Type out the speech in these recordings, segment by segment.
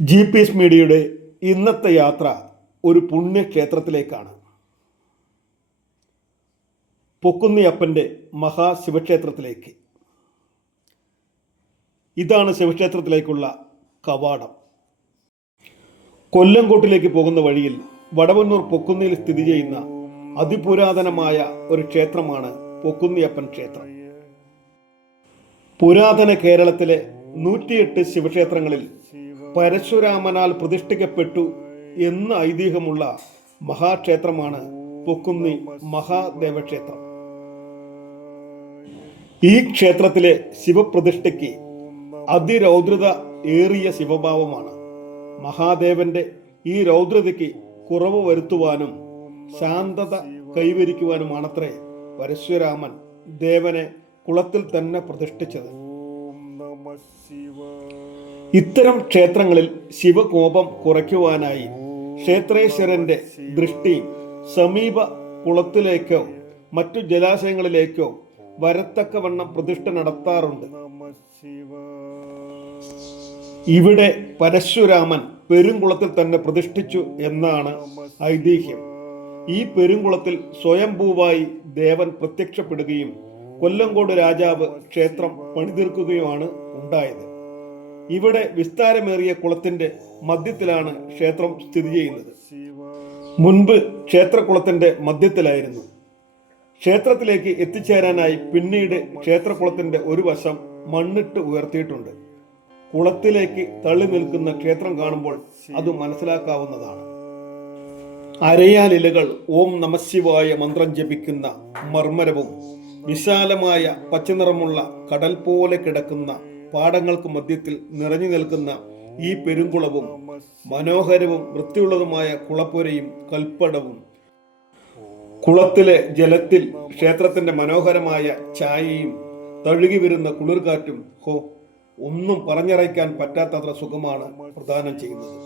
G P S മീഡിയയുടെ ഇന്നത്തെ യാത്ര ഒരു പുണ്യക്ഷേത്രത്തിലേക്കാണ്. പൊക്കുന്നിയപ്പന്റെ മഹാശിവക്ഷേത്രത്തിലേക്ക്. ഇതാണ് ശിവക്ഷേത്രത്തിലേക്കുള്ള കവാടം. കൊല്ലംകോട്ടിലേക്ക് പോകുന്ന വഴിയിൽ വടവന്നൂർ പൊക്കുന്നിയിൽ സ്ഥിതി ചെയ്യുന്ന അതിപുരാതനമായ ഒരു ക്ഷേത്രമാണ് പൊക്കുന്നിയപ്പൻ ക്ഷേത്രം. പുരാതന കേരളത്തിലെ നൂറ്റിയെട്ട് ശിവക്ഷേത്രങ്ങളിൽ പരശുരാമനാൽ പ്രതിഷ്ഠിക്കപ്പെട്ടു എന്ന് ഐതിഹ്യമുള്ള മഹാക്ഷേത്രമാണ് പൊക്കുന്നി മഹാദേവക്ഷേത്രം. ഈ ക്ഷേത്രത്തിലെ ശിവപ്രതിഷ്ഠയ്ക്ക് അതിരൗദ്രത ഏറിയ ശിവഭാവമാണ്. മഹാദേവന്റെ ഈ രൗദ്രതയ്ക്ക് കുറവ് വരുത്തുവാനും ശാന്തത കൈവരിക്കുവാനുമാണത്രേ പരശുരാമൻ ദേവനെ കുളത്തിൽ തന്നെ പ്രതിഷ്ഠിച്ചത്. ഇത്തരം ക്ഷേത്രങ്ങളിൽ ശിവകോപം കുറയ്ക്കുവാനായി ക്ഷേത്രേശ്വരന്റെ ദൃഷ്ടി സമീപ കുളത്തിലേക്കോ മറ്റു ജലാശയങ്ങളിലേക്കോ വരത്തക്കവണ്ണം പ്രതിഷ്ഠ നടത്താറുണ്ട്. ഇവിടെ പരശുരാമൻ പെരുംകുളത്തിൽ തന്നെ പ്രതിഷ്ഠിച്ചു എന്നാണ് ഐതിഹ്യം. ഈ പെരുംകുളത്തിൽ സ്വയംഭൂവായി ദേവൻ പ്രത്യക്ഷപ്പെടുകയും കൊല്ലങ്കോട് രാജാവ് ക്ഷേത്രം പണിതീർക്കുകയുമാണ് ഉണ്ടായത്. ഇവിടെ വിസ്താരമേറിയ കുളത്തിന്റെ മധ്യത്തിലാണ് ക്ഷേത്രം സ്ഥിതി ചെയ്യുന്നത്. മുൻപ് ക്ഷേത്രകുളത്തിന്റെ മധ്യത്തിലായിരുന്നു. ക്ഷേത്രത്തിലേക്ക് എത്തിച്ചേരാനായി പിന്നീട് ക്ഷേത്രകുളത്തിന്റെ ഒരു വശം മണ്ണിട്ട് ഉയർത്തിയിട്ടുണ്ട്. കുളത്തിലേക്ക് തള്ളി നിൽക്കുന്ന ക്ഷേത്രം കാണുമ്പോൾ അത് മനസ്സിലാക്കാവുന്നതാണ്. അരയാലിലകൾ ഓം നമശിവായ മന്ത്രം ജപിക്കുന്ന മർമ്മരവും വിശാലമായ പച്ചനിറമുള്ള കടൽ പോലെ കിടക്കുന്ന പാടങ്ങൾക്ക് മധ്യത്തിൽ നിറഞ്ഞു നിൽക്കുന്ന ഈ പെരുങ്കുളവും മനോഹരവും വൃത്തിയുള്ളതുമായ കുളപ്പുരയും കൽപ്പടവും. കുളത്തിലെ ജലത്തിൽ ക്ഷേത്രത്തിന്റെ മനോഹരമായ ചായയും തഴുകി വരുന്ന കുളിർകാറ്റും ഹോ ഒന്നും പറഞ്ഞറിയിക്കാൻ പറ്റാത്തത്ര സുഖമാണ് പ്രദാനം ചെയ്യുന്നത്.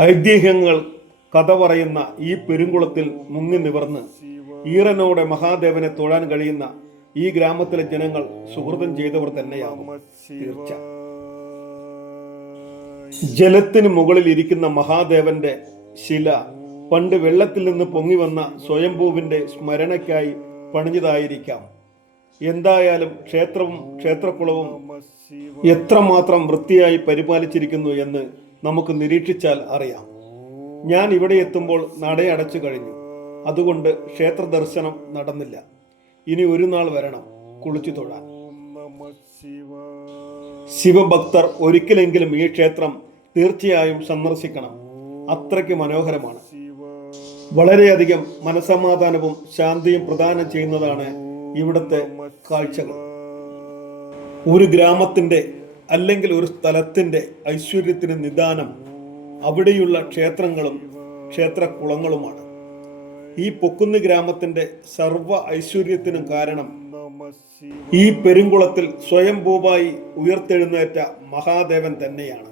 ഐതിഹ്യങ്ങൾ കഥ പറയുന്ന ഈ പെരുങ്കുളത്തിൽ മുങ്ങി നിവർന്ന് ഈറനോടെ മഹാദേവനെ തൊഴാൻ കഴിയുന്ന ഈ ഗ്രാമത്തിലെ ജനങ്ങൾ സുഹൃതം ചെയ്തവർ തന്നെയാകും. തീർച്ച. ജലത്തിന് മുകളിൽ ഇരിക്കുന്ന മഹാദേവന്റെ ശില പണ്ട് വെള്ളത്തിൽ നിന്ന് പൊങ്ങി വന്ന സ്വയംഭൂവിന്റെ സ്മരണയ്ക്കായി പണിഞ്ഞതായിരിക്കാം. എന്തായാലും ക്ഷേത്രവും ക്ഷേത്രക്കുളവും എത്രമാത്രം വൃത്തിയായി പരിപാലിച്ചിരിക്കുന്നു എന്ന് നമുക്ക് നിരീക്ഷിച്ചാൽ അറിയാം. ഞാൻ ഇവിടെ എത്തുമ്പോൾ നടയടച്ചു കഴിഞ്ഞു. അതുകൊണ്ട് ക്ഷേത്ര ദർശനം നടന്നില്ല. ഇനി ഒരു നാൾ വരണം കുളിച്ചു തൊഴാൻ. ശിവഭക്തർ ഒരിക്കലെങ്കിലും ഈ ക്ഷേത്രം തീർച്ചയായും സന്ദർശിക്കണം. അത്രയ്ക്ക് മനോഹരമാണ്. വളരെയധികം മനസമാധാനവും ശാന്തിയും പ്രദാനം ചെയ്യുന്നതാണ് ഇവിടുത്തെ കാഴ്ചകൾ. ഒരു ഗ്രാമത്തിന്റെ അല്ലെങ്കിൽ ഒരു സ്ഥലത്തിന്റെ ഐശ്വര്യത്തിന് നിദാനം അവിടെയുള്ള ക്ഷേത്രങ്ങളും ക്ഷേത്രക്കുളങ്ങളുമാണ് ഈ പൊക്കുന്ന് ഗ്രാമത്തിന്റെ സർവ ഐശ്വര്യത്തിനും കാരണം ഈ പെരുങ്കുളത്തിൽ സ്വയംഭൂവായി ഉയർത്തെഴുന്നേറ്റ മഹാദേവൻ തന്നെയാണ്.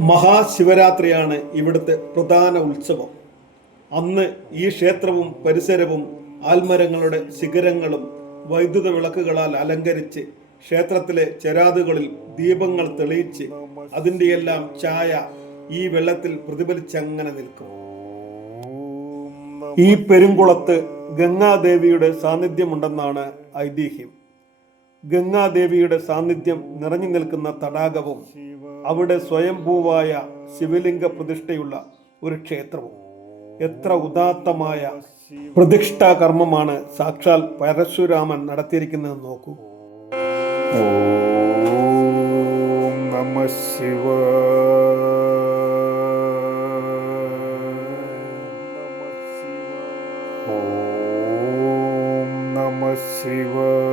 മഹാശിവരാത്രിയാണ് ഇവിടുത്തെ പ്രധാന ഉത്സവം. അന്ന് ഈ ക്ഷേത്രവും പരിസരവും ആൽമരങ്ങളുടെ ശിഖരങ്ങളും വൈദ്യുത വിളക്കുകളാൽ അലങ്കരിച്ച് ക്ഷേത്രത്തിലെ ചെരാതുകളിൽ ദീപങ്ങൾ തെളിയിച്ച് അതിന്റെയെല്ലാം ഛായ ഈ വെള്ളത്തിൽ പ്രതിഫലിച്ചങ്ങനെ നിൽക്കും. ഈ പെരുംകുളത്ത് ഗംഗാദേവിയുടെ സാന്നിധ്യമുണ്ടെന്നാണ് ഐതിഹ്യം. ഗംഗാദേവിയുടെ സാന്നിധ്യം നിറഞ്ഞു നിൽക്കുന്ന തടാകവും അവിടെ സ്വയംഭൂവായ ശിവലിംഗ പ്രതിഷ്ഠയുള്ള ഒരു ക്ഷേത്രവും. എത്ര ഉദാത്തമായ പ്രതിഷ്ഠാ കർമ്മമാണ് സാക്ഷാൽ പരശുരാമൻ നടത്തിയിരിക്കുന്നത് നോക്കൂ. ഓ നമ ശിവ നമ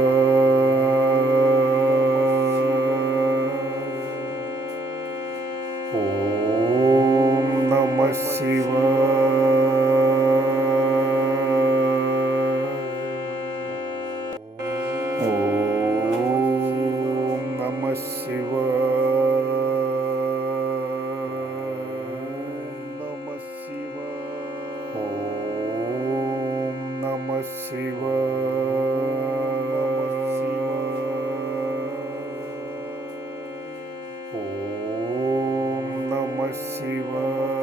ശിവായ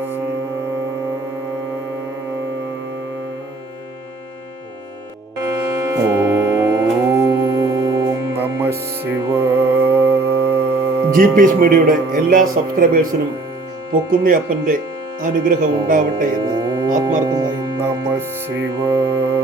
ജി പി എസ് മീഡിയയുടെ എല്ലാ സബ്സ്ക്രൈബേഴ്സിനും പൊക്കുന്നിയപ്പന്റെ അനുഗ്രഹം ഉണ്ടാവട്ടെ എന്ന് ആത്മാർത്ഥമായി. നമ ശിവായ